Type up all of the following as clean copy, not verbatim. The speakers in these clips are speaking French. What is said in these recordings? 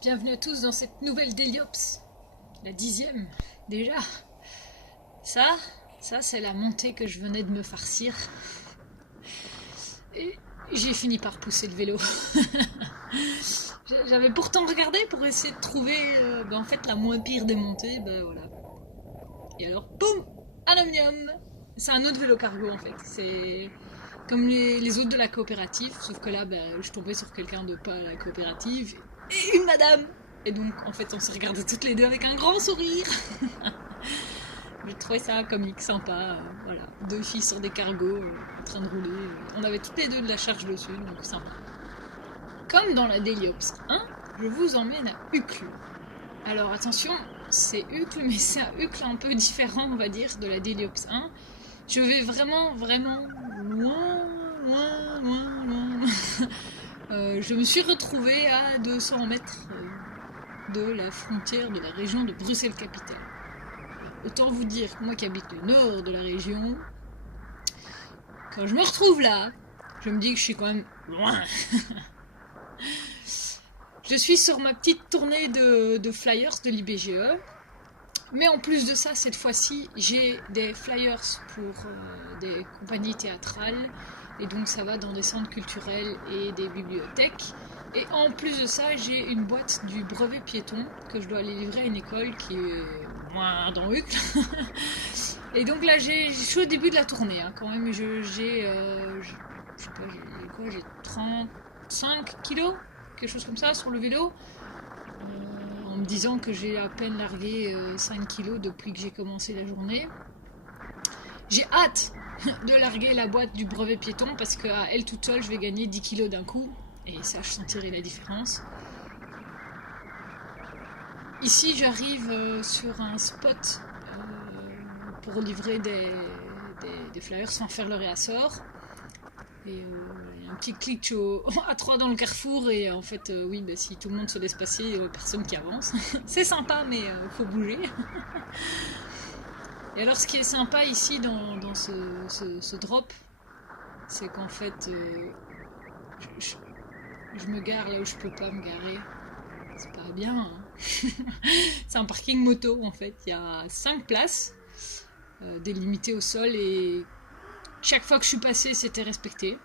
Bienvenue à tous dans cette nouvelle Deliops, la 10e déjà. Ça, ça c'est la montée que je venais de me farcir. Et j'ai fini par pousser le vélo. J'avais pourtant regardé pour essayer de trouver en fait la moins pire des montées, voilà. Et alors, boum, un omnium. C'est un autre vélo cargo en fait. C'est comme les autres de la coopérative, sauf que là, je tombais sur quelqu'un de pas la coopérative et une madame. Et donc, en fait, on s'est regardés toutes les deux avec un grand sourire. J'ai trouvé ça comique, sympa. Voilà, deux filles sur des cargos en train de rouler. On avait toutes les deux de la charge dessus, donc sympa. Comme dans la Deliops 1, je vous emmène à Uccle. Alors attention, c'est Uccle, mais c'est un Uccle un peu différent, on va dire, de la Deliops 1. Je vais vraiment, vraiment loin, loin, loin, loin. Je me suis retrouvée à 200 mètres de la frontière de la région de Bruxelles-Capitale. Autant vous dire que moi qui habite le nord de la région, quand je me retrouve là, je me dis que je suis quand même loin. Je suis sur ma petite tournée de flyers de l'IBGE. Mais en plus de ça, cette fois-ci, j'ai des flyers pour des compagnies théâtrales. Et donc ça va dans des centres culturels et des bibliothèques. Et en plus de ça, j'ai une boîte du brevet piéton que je dois aller livrer à une école qui est moins dans Uccle. Et donc là, je suis au début de la tournée quand même. Je sais pas, j'ai 35 kilos, quelque chose comme ça, sur le vélo. En me disant que j'ai à peine largué 5 kilos depuis que j'ai commencé la journée. J'ai hâte de larguer la boîte du brevet piéton parce qu'à elle toute seule, je vais gagner 10 kilos d'un coup. Et ça, je sentirai la différence. Ici, j'arrive sur un spot pour livrer des flyers sans faire le réassort. Et il y a un petit clic à 3 dans le carrefour et en fait si tout le monde se laisse passer, il n'y a personne qui avance. C'est sympa mais il faut bouger. Et alors ce qui est sympa ici dans ce drop, c'est qu'en fait je me gare là où je peux pas me garer. C'est pas bien hein. C'est un parking moto en fait, il y a 5 places délimitées au sol et chaque fois que je suis passée, c'était respecté.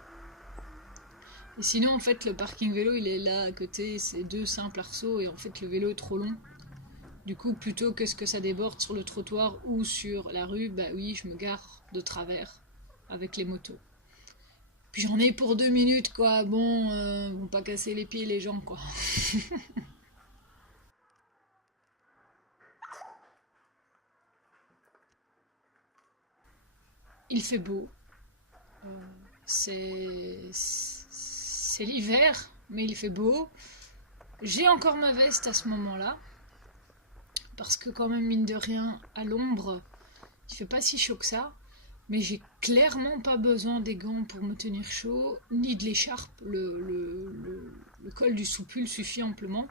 Et sinon, en fait, le parking vélo, il est là à côté, c'est 2 simples arceaux, et en fait, le vélo est trop long. Du coup, plutôt que ce que ça déborde sur le trottoir ou sur la rue, oui, je me gare de travers avec les motos. Puis j'en ai pour 2 minutes, quoi. Bon, vont pas casser les pieds les gens, quoi. Il fait beau. C'est l'hiver, mais il fait beau. J'ai encore ma veste à ce moment-là. Parce que quand même, mine de rien, à l'ombre, il fait pas si chaud que ça. Mais j'ai clairement pas besoin des gants pour me tenir chaud, ni de l'écharpe. Le col du soupul suffit amplement.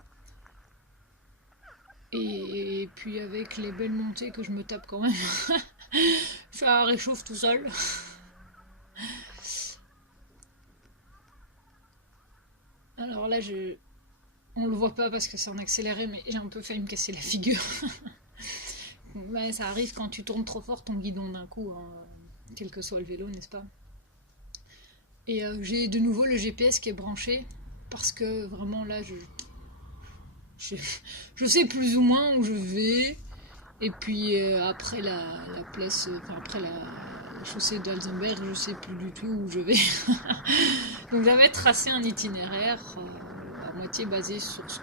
Et puis avec les belles montées que je me tape quand même, ça réchauffe tout seul. Alors là, on le voit pas parce que c'est en accéléré, mais j'ai un peu failli me casser la figure. Ça arrive quand tu tournes trop fort ton guidon d'un coup, hein, quel que soit le vélo, n'est-ce pas? Et j'ai de nouveau le GPS qui est branché parce que vraiment là, je sais plus ou moins où je vais. Et puis après la place, après la chaussée d'Alzenberg, je sais plus du tout où je vais. Donc j'avais tracé un itinéraire à moitié basé sur ce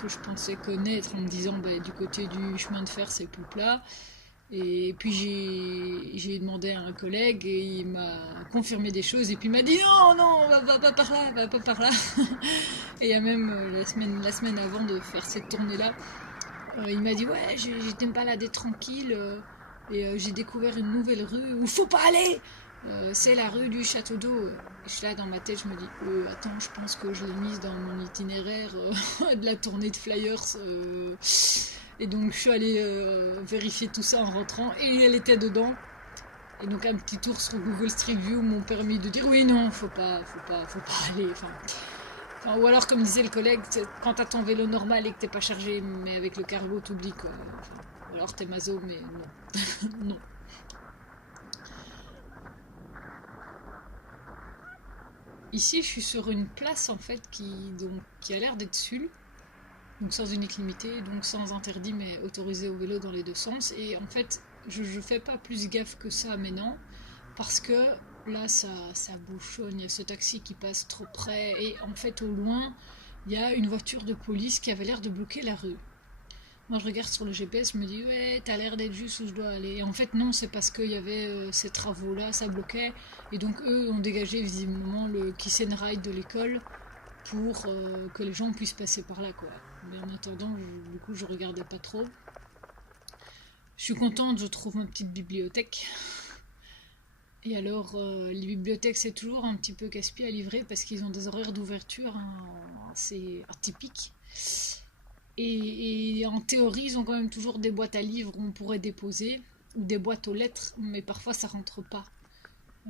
que je pensais connaître en me disant du côté du chemin de fer c'est plus plat. Et puis j'ai demandé à un collègue et il m'a confirmé des choses et puis il m'a dit non, va pas par là, va pas par là. Et il y a même la semaine avant de faire cette tournée là, il m'a dit ouais j'étais me balader tranquille et j'ai découvert une nouvelle rue où faut pas aller. C'est la rue du Château d'Eau. Je suis là dans ma tête, je me dis attends, je pense que je l'ai mise dans mon itinéraire de la tournée de flyers. Et donc je suis allée vérifier tout ça en rentrant et elle était dedans. Et donc un petit tour sur Google Street View m'ont permis de dire oui non, faut pas aller. Enfin, Enfin, ou alors, comme disait le collègue, quand t'as ton vélo normal et que t'es pas chargé, mais avec le cargo, t'oublies quoi. Enfin, ou alors t'es maso, mais non. Non. Ici, je suis sur une place en fait qui a l'air d'être Sul, donc sans unique limité, donc sans interdit, mais autorisé au vélo dans les deux sens. Et en fait, je fais pas plus gaffe que ça maintenant, parce que là, ça bouchonne. Il y a ce taxi qui passe trop près, et en fait, au loin, il y a une voiture de police qui avait l'air de bloquer la rue. Moi, je regarde sur le GPS, je me dis, ouais, t'as l'air d'être juste où je dois aller. Et en fait, non, c'est parce qu'il y avait ces travaux-là, ça bloquait. Et donc, eux ont dégagé visiblement le Kiss and Ride de l'école pour que les gens puissent passer par là, quoi. Mais en attendant, du coup, je regardais pas trop. Je suis contente, je trouve ma petite bibliothèque. Et alors, les bibliothèques, c'est toujours un petit peu casse-pied à livrer parce qu'ils ont des horaires d'ouverture assez atypiques. Et en théorie, ils ont quand même toujours des boîtes à livres où on pourrait déposer, ou des boîtes aux lettres, mais parfois ça rentre pas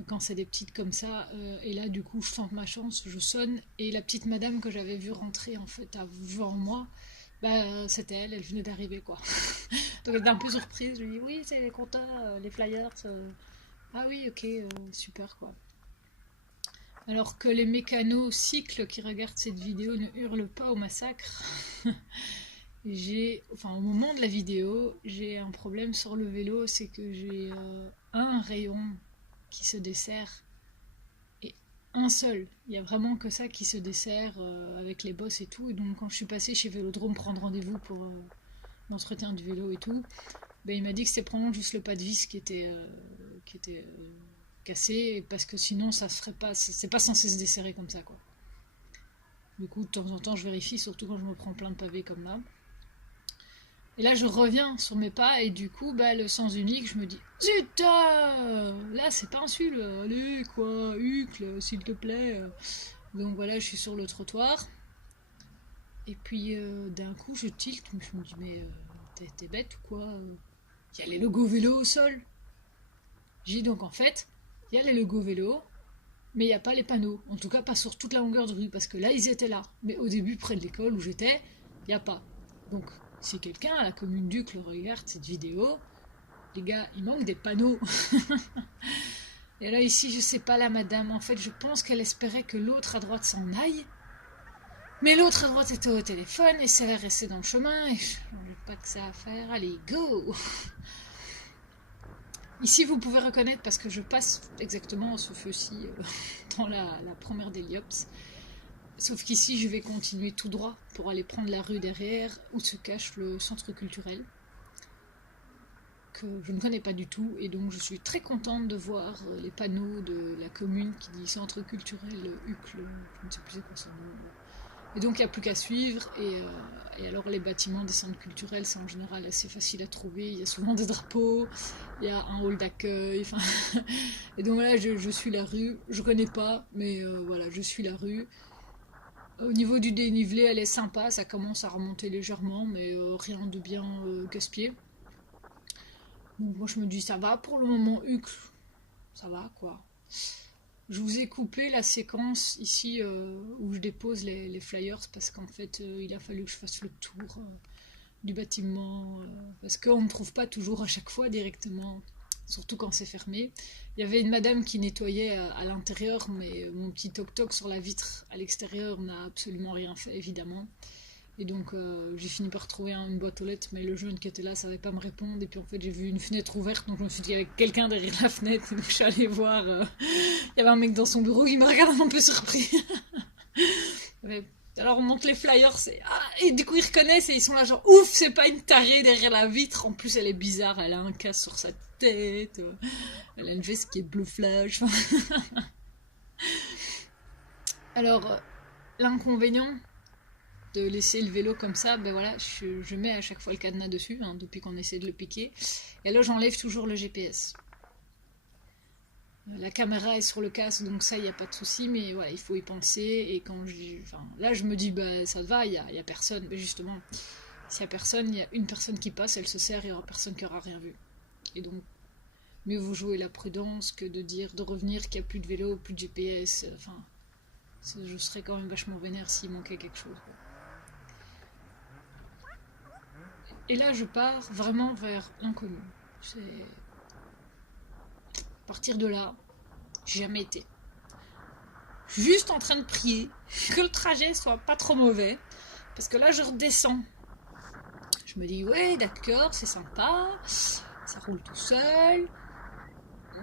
quand c'est des petites comme ça. Et là, du coup, je tente ma chance, je sonne, et la petite madame que j'avais vue rentrer en fait avant moi, bah, c'était elle, elle venait d'arriver quoi. Donc elle était un peu surprise, je lui dis oui, c'est les compteurs, les flyers. Ah oui, ok, super quoi. Alors que les mécanos cycles qui regardent cette vidéo ne hurlent pas au massacre. Au moment de la vidéo, j'ai un problème sur le vélo, c'est que j'ai un rayon qui se dessert et un seul. Il y a vraiment que ça qui se dessert avec les bosses et tout. Et donc quand je suis passée chez Vélodrome prendre rendez-vous pour l'entretien du vélo et tout, ben, il m'a dit que c'était probablement juste le pas de vis qui était cassé parce que sinon ça se ferait pas. C'est pas censé se desserrer comme ça quoi. Du coup de temps en temps je vérifie, surtout quand je me prends plein de pavés comme là. Et là, je reviens sur mes pas et du coup, bah, le sens unique, je me dis zut, là, c'est pas un sul, allez, quoi, hucle, s'il te plaît. Donc voilà, je suis sur le trottoir. Et puis, d'un coup, je tilte, je me dis, mais t'es bête ou quoi? Il y a les logos vélo au sol. J'ai dit donc, en fait, il y a les logos vélo, mais il n'y a pas les panneaux. En tout cas, pas sur toute la longueur de rue, parce que là, ils étaient là. Mais au début, près de l'école où j'étais, il n'y a pas. Donc, si quelqu'un à la commune d'Ucle regarde cette vidéo, les gars, il manque des panneaux. Et là, ici, je sais pas, la madame, en fait, je pense qu'elle espérait que l'autre à droite s'en aille. Mais l'autre à droite était au téléphone et ça va rester dans le chemin. Et je n'ai pas que ça à faire. Allez, go! Ici, vous pouvez reconnaître parce que je passe exactement ce feu-ci dans la première d'Héliops. Sauf qu'ici, je vais continuer tout droit pour aller prendre la rue derrière où se cache le centre culturel, que je ne connais pas du tout. Et donc, je suis très contente de voir les panneaux de la commune qui dit centre culturel Uccle. Je ne sais plus c'est quoi son nom. Et donc, il n'y a plus qu'à suivre. Et alors, les bâtiments des centres culturels, c'est en général assez facile à trouver. Il y a souvent des drapeaux, il y a un hall d'accueil. Enfin... Et donc, voilà, je suis la rue. Je connais pas, mais voilà, je suis la rue. Au niveau du dénivelé, elle est sympa, ça commence à remonter légèrement, mais rien de bien casse-pied. Donc moi je me dis ça va pour le moment Hucle, ça va quoi. Je vous ai coupé la séquence ici où je dépose les flyers parce qu'en fait il a fallu que je fasse le tour du bâtiment parce qu'on ne trouve pas toujours à chaque fois directement, surtout quand c'est fermé. Il y avait une madame qui nettoyait à l'intérieur, mais mon petit toc-toc sur la vitre à l'extérieur n'a absolument rien fait, évidemment. Et donc j'ai fini par trouver une boîte aux lettres, mais le jeune qui était là savait pas me répondre. Et puis en fait j'ai vu une fenêtre ouverte, donc je me suis dit qu'il y avait quelqu'un derrière la fenêtre. Et donc je suis allée voir, il y avait un mec dans son bureau qui me regardait un peu surpris. Alors on monte les flyers, et du coup ils reconnaissent et ils sont là genre ouf, c'est pas une tarée derrière la vitre. En plus elle est bizarre, elle a un casque sur sa tête, elle a une veste qui est bleu flash. Alors l'inconvénient de laisser le vélo comme ça, ben voilà, je mets à chaque fois le cadenas dessus, hein, depuis qu'on essaie de le piquer. Et là, j'enlève toujours le GPS. La caméra est sur le casque, donc ça, il n'y a pas de souci, mais voilà, il faut y penser. Et là, je me dis, bah, ça va, il y a personne. Mais justement, s'il n'y a personne, il y a une personne qui passe, elle se sert, il n'y aura personne qui aura rien vu. Et donc, mieux vous jouer la prudence que de dire, de revenir qu'il n'y a plus de vélo, plus de GPS, enfin... Je serais quand même vachement vénère s'il manquait quelque chose. Et là, je pars vraiment vers l'inconnu. C'est... À partir de là, j'ai jamais été. Je suis juste en train de prier que le trajet soit pas trop mauvais. Parce que là, je redescends. Je me dis, ouais, d'accord, c'est sympa. Ça roule tout seul.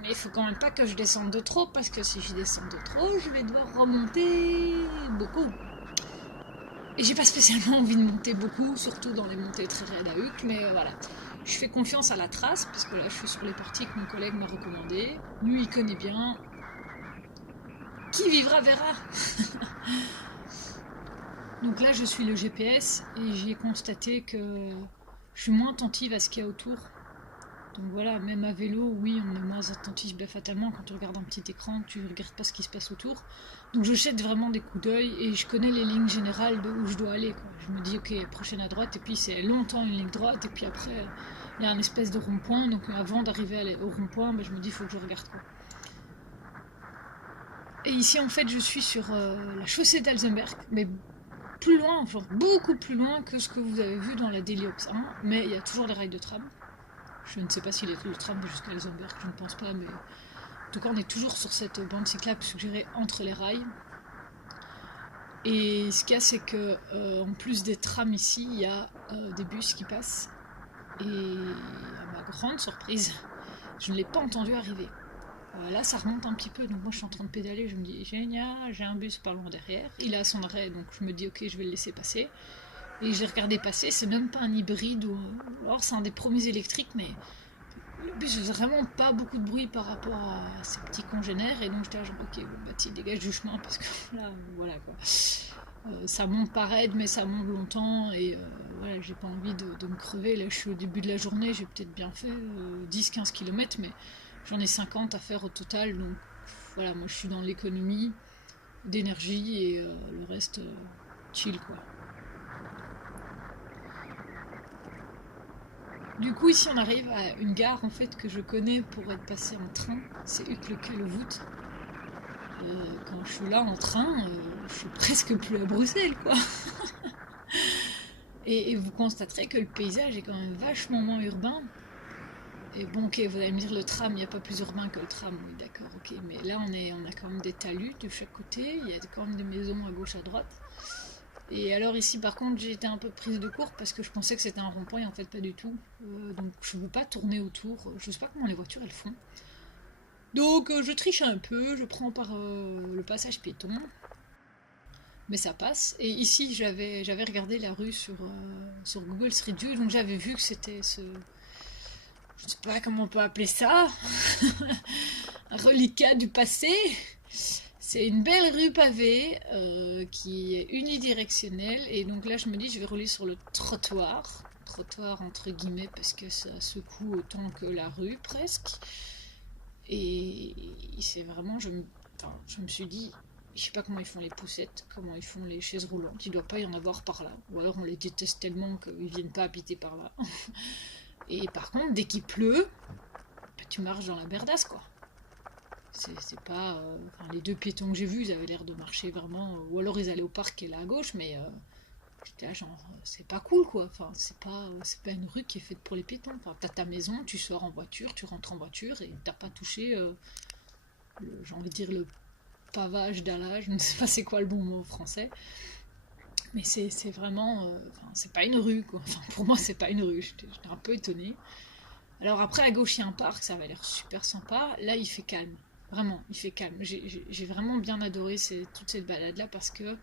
Mais il faut quand même pas que je descende de trop. Parce que si je descends de trop, je vais devoir remonter beaucoup. Et j'ai pas spécialement envie de monter beaucoup, surtout dans les montées très raides à Uc, mais voilà. Je fais confiance à la trace, parce que là je suis sur les parties que mon collègue m'a recommandées. Lui il connaît bien. Qui vivra verra. Donc là je suis le GPS et j'ai constaté que je suis moins attentive à ce qu'il y a autour. Donc voilà, même à vélo, oui, on est moins attentif fatalement quand tu regardes un petit écran, tu ne regardes pas ce qui se passe autour. Donc je jette vraiment des coups d'œil et je connais les lignes générales de où je dois aller, quoi. Je me dis ok, prochaine à droite, et puis c'est longtemps une ligne droite, et puis après il y a un espèce de rond-point, donc avant d'arriver au rond-point, je me dis il faut que je regarde, quoi. Et ici en fait je suis sur la chaussée d'Alzenberg, mais plus loin, genre beaucoup plus loin que ce que vous avez vu dans la Deliops 1, mais il y a toujours les rails de tram. Je ne sais pas si le tram va jusqu'à Alzenberg, je ne pense pas, mais en tout cas on est toujours sur cette bande cyclable suggérée entre les rails. Et ce qu'il y a, c'est que en plus des trams ici, il y a des bus qui passent. Et à ma grande surprise, je ne l'ai pas entendu arriver. Là, ça remonte un petit peu, donc moi je suis en train de pédaler, je me dis génial, j'ai un bus pas loin derrière. Il est à son arrêt, donc je me dis ok, je vais le laisser passer. Et je l'ai regardé passer, c'est même pas un hybride, ou alors c'est un des premiers électriques, mais le bus faisait vraiment pas beaucoup de bruit par rapport à ses petits congénères, et donc j'étais genre ok, bon, bah dégage du chemin, parce que là, voilà quoi. Ça monte pas raide, mais ça monte longtemps, et voilà, j'ai pas envie de me crever. Là, je suis au début de la journée, j'ai peut-être bien fait 10-15 km, mais j'en ai 50 à faire au total, donc voilà, moi je suis dans l'économie d'énergie, et le reste, chill quoi. Du coup, ici on arrive à une gare en fait que je connais pour être passé en train, c'est Uccle-le-Voet. Quand je suis là en train, je suis presque plus à Bruxelles, quoi. Et vous constaterez que le paysage est quand même vachement moins urbain. Et bon, ok, vous allez me dire le tram, il n'y a pas plus urbain que le tram, oui, d'accord, ok. Mais là, on a quand même des talus de chaque côté, il y a quand même des maisons à gauche, à droite. Et alors ici, par contre, j'ai été un peu prise de court parce que je pensais que c'était un rond-point et en fait pas du tout. Donc je ne veux pas tourner autour. Je sais pas comment les voitures elles font. Donc je triche un peu, je prends par le passage piéton, mais ça passe. Et ici, j'avais regardé la rue sur Google Street View, donc j'avais vu que c'était ce... Je ne sais pas comment on peut appeler ça, un reliquat du passé. C'est une belle rue pavée qui est unidirectionnelle, et donc là je me dis je vais rouler sur le trottoir entre guillemets parce que ça secoue autant que la rue presque. Et c'est vraiment, je me suis dit, je sais pas comment ils font les poussettes, comment ils font les chaises roulantes, il doit pas y en avoir par là, ou alors on les déteste tellement qu'ils viennent pas habiter par là. Et par contre, dès qu'il pleut, bah, tu marches dans la berdasse quoi. C'est pas. Enfin, les deux piétons que j'ai vus, ils avaient l'air de marcher vraiment. Ou alors ils allaient au parc qui est là à gauche, mais j'étais là genre, c'est pas cool quoi. Enfin, c'est pas une rue qui est faite pour les piétons. Enfin, t'as ta maison, tu sors en voiture, tu rentres en voiture et t'as pas touché, j'ai envie de dire, le pavage, dallage, je ne sais pas c'est quoi le bon mot français. Mais c'est vraiment. Enfin, c'est pas une rue quoi. Enfin, pour moi, c'est pas une rue. J'étais un peu étonnée. Alors après, à gauche, il y a un parc, ça avait l'air super sympa. Là, il fait calme. Vraiment, il fait calme. J'ai vraiment bien adoré toute cette balade-là parce que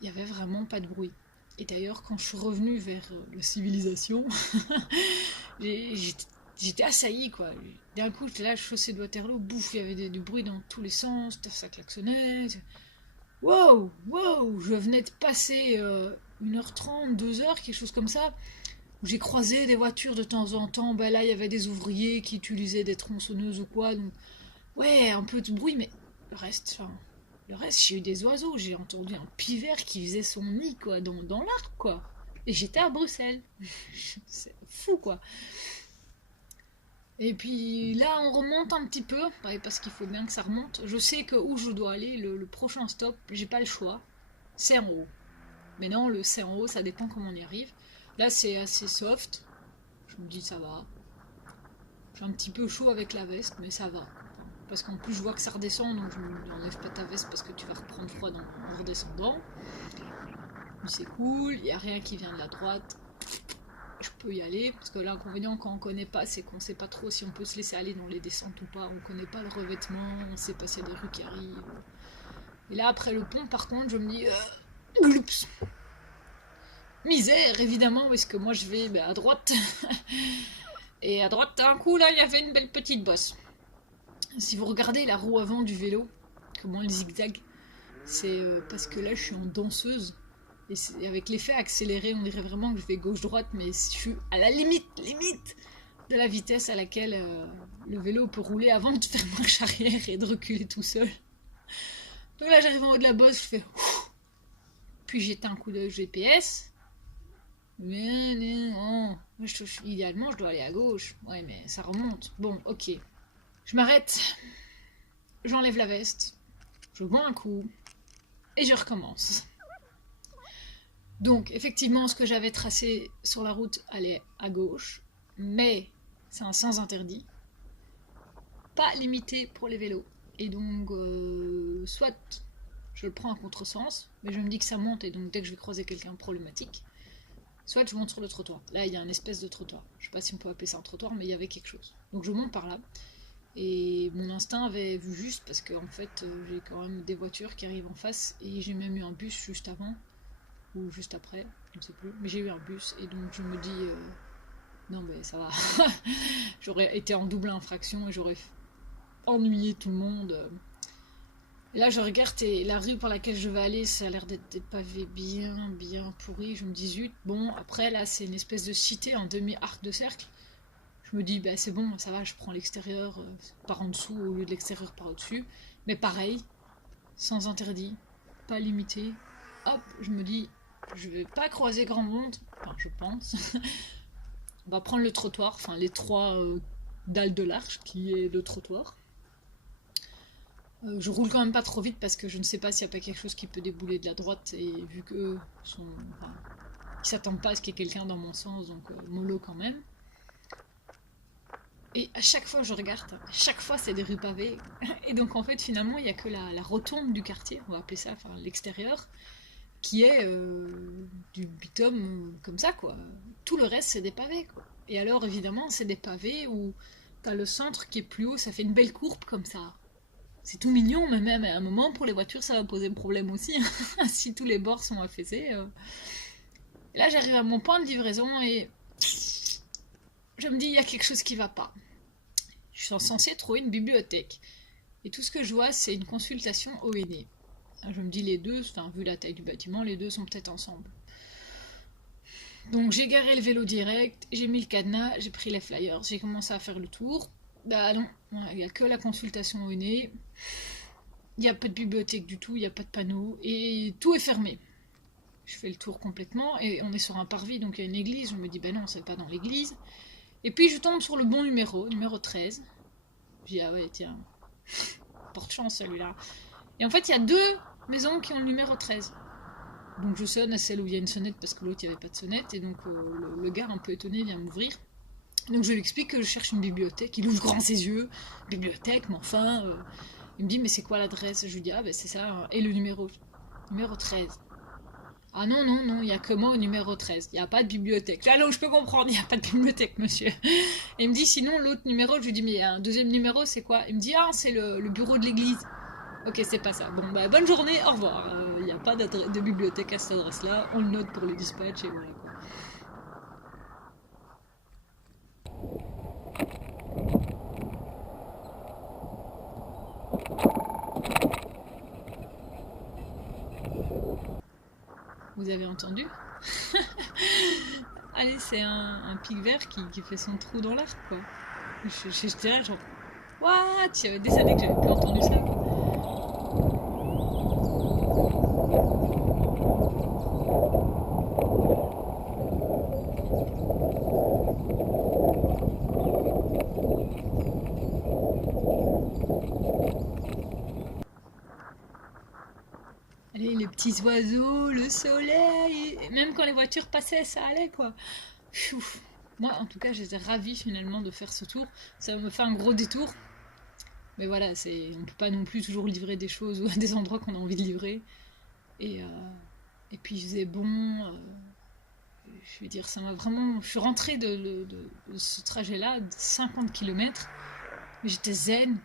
il y avait vraiment pas de bruit. Et d'ailleurs, quand je suis revenue vers la civilisation, j'étais assaillie, quoi. D'un coup, j'étais là, chaussée de Waterloo, bouffe, il y avait du bruit dans tous les sens, ça klaxonnait. Wow, wow, je venais de passer 1h30, 2h, quelque chose comme ça. J'ai croisé des voitures de temps en temps. Ben là, il y avait des ouvriers qui utilisaient des tronçonneuses ou quoi. Donc, ouais, un peu de bruit, mais le reste, j'ai eu des oiseaux. J'ai entendu un pivert qui faisait son nid, quoi, dans l'arbre, quoi. Et j'étais à Bruxelles. C'est fou, quoi. Et puis là, on remonte un petit peu, ouais, parce qu'il faut bien que ça remonte. Je sais que où je dois aller, le prochain stop, j'ai pas le choix. C'est en haut. Mais non, le c'est en haut, ça dépend comment on y arrive. Là, c'est assez soft. Je me dis, ça va. J'ai un petit peu chaud avec la veste, mais ça va. Parce qu'en plus, je vois que ça redescend, donc je me dis, enlève pas ta veste parce que tu vas reprendre froid en redescendant. Mais c'est cool, il n'y a rien qui vient de la droite. Je peux y aller, parce que l'inconvénient quand on connaît pas, c'est qu'on sait pas trop si on peut se laisser aller dans les descentes ou pas. On connaît pas le revêtement, on sait pas s'il y a des rues qui arrivent. Et là, après le pont, par contre, je me dis, oups, misère, évidemment, parce que moi je vais à droite. Et à droite, d'un coup, là, il y avait une belle petite bosse. Si vous regardez la roue avant du vélo, comment elle zigzague, c'est parce que là, je suis en danseuse. Et avec l'effet accéléré, on dirait vraiment que je vais gauche-droite, mais je suis à la limite de la vitesse à laquelle le vélo peut rouler avant de faire marche arrière et de reculer tout seul. Donc là, j'arrive en haut de la bosse, je fais... Ouf. Puis j'éteins un coup de GPS. Mais non, idéalement, je dois aller à gauche. Ouais, mais ça remonte. Bon, ok. Je m'arrête. J'enlève la veste. Je bois un coup. Et je recommence. Donc, effectivement, ce que j'avais tracé sur la route allait à gauche. Mais c'est un sens interdit. Pas limité pour les vélos. Et donc, soit je le prends à contresens, mais je me dis que ça monte, et donc dès que je vais croiser quelqu'un problématique, soit je monte sur le trottoir. Là, il y a une espèce de trottoir. Je sais pas si on peut appeler ça un trottoir, mais il y avait quelque chose. Donc je monte par là. Et mon instinct avait vu juste, parce qu'en fait, j'ai quand même des voitures qui arrivent en face, et j'ai même eu un bus juste avant, ou juste après, je ne sais plus. Mais j'ai eu un bus, et donc je me dis, non mais ça va. J'aurais été en double infraction, et j'aurais ennuyé tout le monde. Et là, je regarde et la rue par laquelle je vais aller, ça a l'air d'être des pavés bien pourris. Je me dis, zut, bon, après, là, c'est une espèce de cité en demi-arc de cercle. Je me dis, bah, c'est bon, ça va, je prends l'extérieur par en dessous au lieu de l'extérieur par au-dessus. Mais pareil, sans interdit, pas limité. Hop, je me dis, je vais pas croiser grand monde, enfin, je pense. On va prendre le trottoir, enfin, les trois dalles de l'arche qui est le trottoir. Je roule quand même pas trop vite parce que je ne sais pas s'il n'y a pas quelque chose qui peut débouler de la droite, et vu qu'eux sont... Enfin, ils s'attendent pas à ce qu'il y ait quelqu'un dans mon sens, donc mollo quand même. Et à chaque fois je regarde, à chaque fois c'est des rues pavées, et donc en fait finalement il n'y a que la rotonde du quartier, on va appeler ça, enfin l'extérieur, qui est du bitume comme ça quoi. Tout le reste c'est des pavés quoi. Et alors évidemment c'est des pavés où t'as le centre qui est plus haut, ça fait une belle courbe comme ça. C'est tout mignon, mais même à un moment, pour les voitures, ça va poser problème aussi. Si tous les bords sont affaissés. Et là, j'arrive à mon point de livraison et je me dis, il y a quelque chose qui va pas. Je suis censée trouver une bibliothèque. Et tout ce que je vois, c'est une consultation ONE. Je me dis, les deux, enfin, vu la taille du bâtiment, les deux sont peut-être ensemble. Donc, j'ai garé le vélo direct, j'ai mis le cadenas, j'ai pris les flyers, j'ai commencé à faire le tour. Bah non, il n'y a que la consultation ONE, il n'y a pas de bibliothèque du tout, il n'y a pas de panneau, et tout est fermé. Je fais le tour complètement, et on est sur un parvis, donc il y a une église, je me dis, bah non, c'est pas dans l'église. Et puis je tombe sur le bon numéro 13. Je dis, ah ouais, tiens, porte-chance celui-là. Et en fait, il y a deux maisons qui ont le numéro 13. Donc je sonne à celle où il y a une sonnette, parce que l'autre, il n'y avait pas de sonnette, et donc le gars, un peu étonné, vient m'ouvrir. Donc je lui explique que je cherche une bibliothèque, il ouvre grand ses yeux, bibliothèque, mais enfin, il me dit mais c'est quoi l'adresse? Je lui dis ah ben c'est ça, et le numéro 13. Ah non, il n'y a que moi au numéro 13, il n'y a pas de bibliothèque. Là, je peux comprendre, il n'y a pas de bibliothèque monsieur. Et il me dit sinon l'autre numéro, je lui dis mais il y a un deuxième numéro, c'est quoi? Il me dit ah c'est le bureau de l'église. Ok, c'est pas ça. Bon bah bonne journée, au revoir. Il n'y a pas de bibliothèque à cette adresse-là, on le note pour le dispatch et voilà quoi. Vous avez entendu? Allez, c'est un pic vert qui fait son trou dans l'arc, quoi. J'étais là, genre, what? Il y avait des années que j'avais plus entendu ça, quoi. petits oiseaux, le soleil, et même quand les voitures passaient, ça allait quoi. Pfiou. Moi, en tout cas, j'étais ravie finalement de faire ce tour. Ça me fait un gros détour. Mais voilà, on peut pas non plus toujours livrer des choses ou à des endroits qu'on a envie de livrer. Et, euh, et puis il faisait bon. Je veux dire, ça m'a vraiment. Je suis rentrée de ce trajet-là, de 50 km. Mais j'étais zen.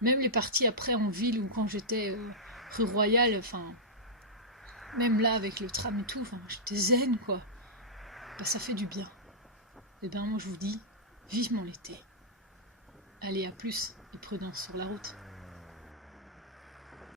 Même les parties après en ville ou quand j'étais rue Royale, enfin, même là avec le tram et tout, enfin, j'étais zen quoi. Bah, ça fait du bien. Et ben moi je vous dis, vivement l'été. Allez, à plus et prudence sur la route.